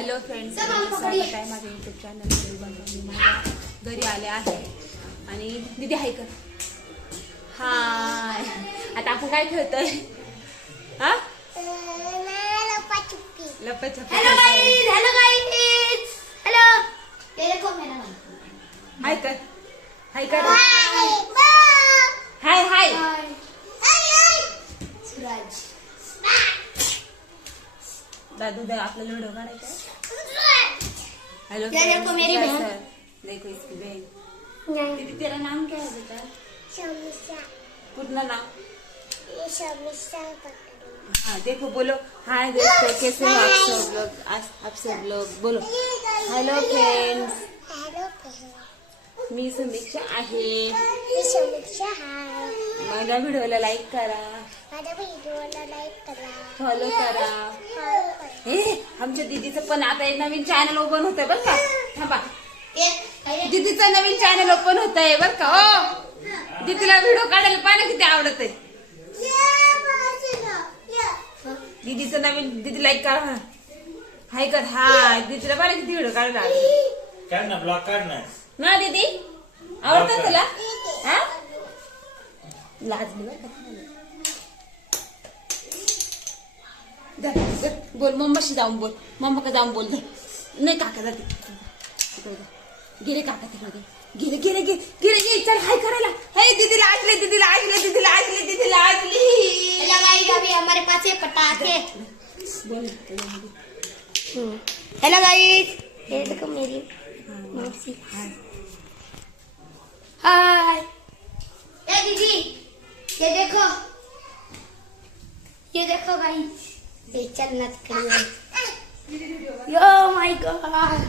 Hello friends स्वागत आहे माझ्या युट्यूब चॅनलमध्ये माझ्या घरी आले आहे. आणि दिदी हाय कर. हाय. आता आपण काय खेळतोय? हा? लपाछपी. Hello guys hello guys hello ये देखो मेरा नाम हाय कर. हाय कर. हाय हाय. दादू दा आपल्याला व्हिडिओ काढायचा हेलो देखो मेरी बहन। देखो इसकी बहन दीदी तेरा नाम क्या है बेटा? पूर्ण नाम? हाँ देखो बोलो. हाय दोस्तों कैसे हो आप सब लोग? आज- आप सब लोग बोलो. हॅलो फ्रेंड्स मी समीक्षा आहे. माझ्या व्हिडिओला लाईक करा. फॉलो करा. हे आमच्या दीदीचं पण आता एक नवीन चॅनल ओपन होतंय बरं का? थांबा. दीदीचं नवीन चॅनल ओपन होत आहे बरं का? हो. दीदीला व्हिडिओ काढायला पाहिजे किती आवडत आहे दीदीचं नवीन दीदी लाईक करा. हाय कर. हाय दीदीला पाहिजे किती व्हिडिओ काढायला आवडते काढ ना ब्लॉक काढ ना. ना दीदी? आवडतं तुला? हा लाजली बरं बोल मम्माशी जाऊन बोल. मम्मा का जाऊन बोल. नाही काका जाते. गेले काका तिकडे गेले गेले गेले गेले गेले चल हाय करायला. हे दीदीला आजले दीदीला आजले दीदीला आजले दीदीला आजली. हेलो गाइस अभी हमारे पास है पटाखे. बोल. हेलो गाइस ये देखो मेरी मौसी हाय. दीदी ये देखो। ये देखो गाइस ये चलना यो माय गॉड।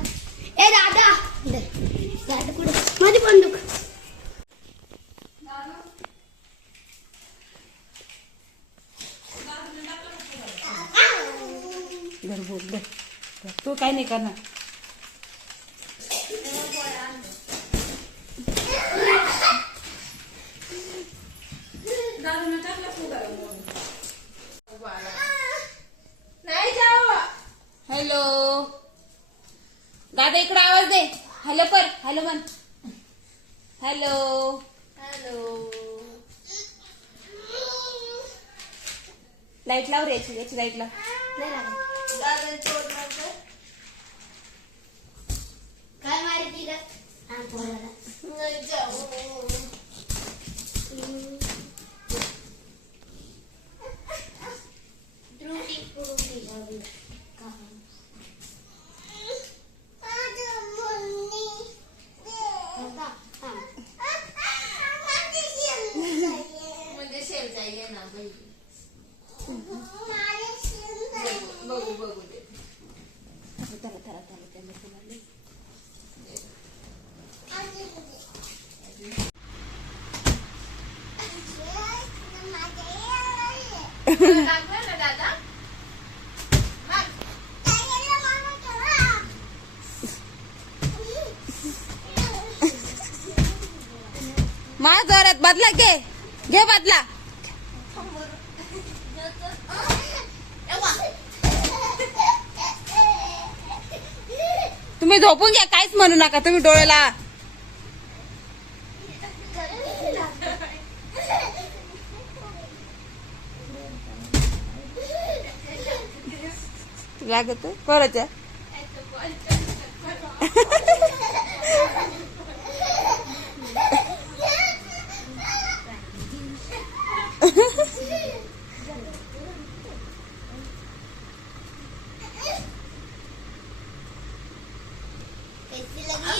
ए दादा दादा पुढे माझी बंदूक धर बोल तू काय नाही करणार. हॅलो. दादा इकडे आवाज दे. हॅलो कर हॅलो म्हण. हॅलो. हेलो. लाइट लाव रे याची याची लाइट लाव. काय मारती का म्हणजे शेव ना बघू बघू दे त्याला त्याला त्याला त्याला त्याला माझ बदला घे. घे बदला. तुम्ही झोपून घ्या काहीच म्हणू नका तुम्ही डोळ्याला. लागत कोणाच्या कैसी लगी आ गया स्वाद याला आपल्याला क्या करायचं?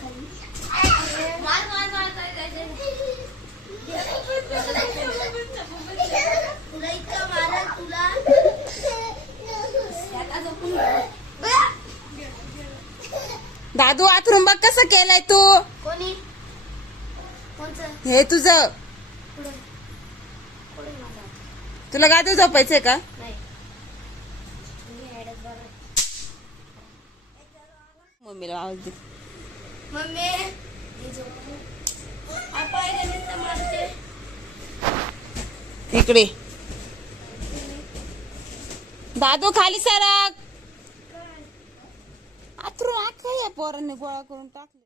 केलाय तू? कोणी? हे तुझ. तुला गादू झोपायचंय का? मम्मीला आवाज दे. मम्मी इकडे. दादू खाली सरक. आतरू आखा या पोरांनी गोळा करून टाकले.